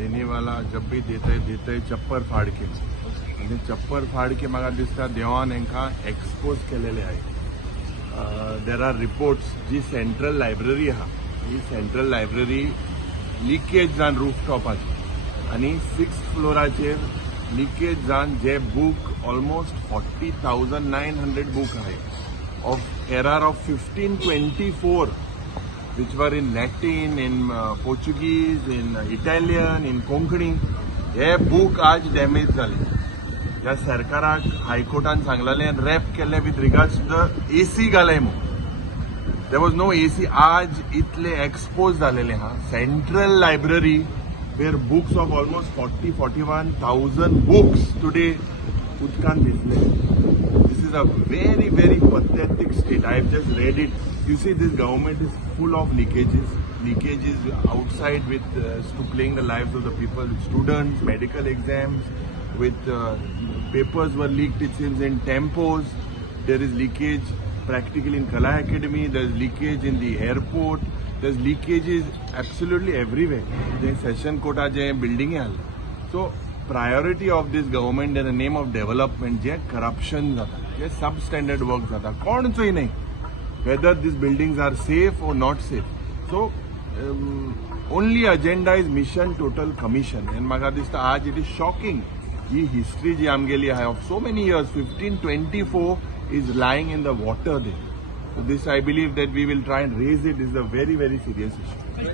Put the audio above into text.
देने वाला जब भी देते चप्पर फाड़ के आणि चप्पर फाड़ के म्हाका दिसता देवान हांकां एक्सपोज केलेले आहे. देर आर रिपोर्ट्स जी सेंट्रल लायब्ररी आहा ही सेंट्रल लायब्ररी लिकेज जावन रूफटॉपाची आणि 6th फ्लोराचेर लिकेज जावन जे बूक ऑलमोस्ट 40,900 बूक आहे of error of 1524 which were in Latin, in Portuguese, in Italian, in Konkani. हे बूक आज डॅमेज झाले. ह्या सरकाराक हायकोर्टान सांगलेले आनी रॅप केले with regards to the AC घालय म्हणून. There was no AC. आज इतले एक्सपोज झालेले हा सेंट्रल लायब्ररी वेर books of almost 41,000 books today उदकान भिजले. This is a very, very pathetic state. I have just read it. You see, this government is full of leakages outside with to playing the lives of the people, with students, medical exams, with papers were leaked, it seems, in tempos. There is leakage practically in Kala Academy, there is leakage in the airport, there is leakages absolutely everywhere. The session quota je building hai. So priority of this government in the name of development je corruption jata, je substandard work jata, कोणचोय नाही. Whether these buildings are safe or not safe. So only agenda is mission total commission. And म्हाका दिसता आज it is shocking. He history जी आमगेली आहे of so many years 1524 is lying in the water there. So this I believe that we will try and raise it. This is a very, very serious issue.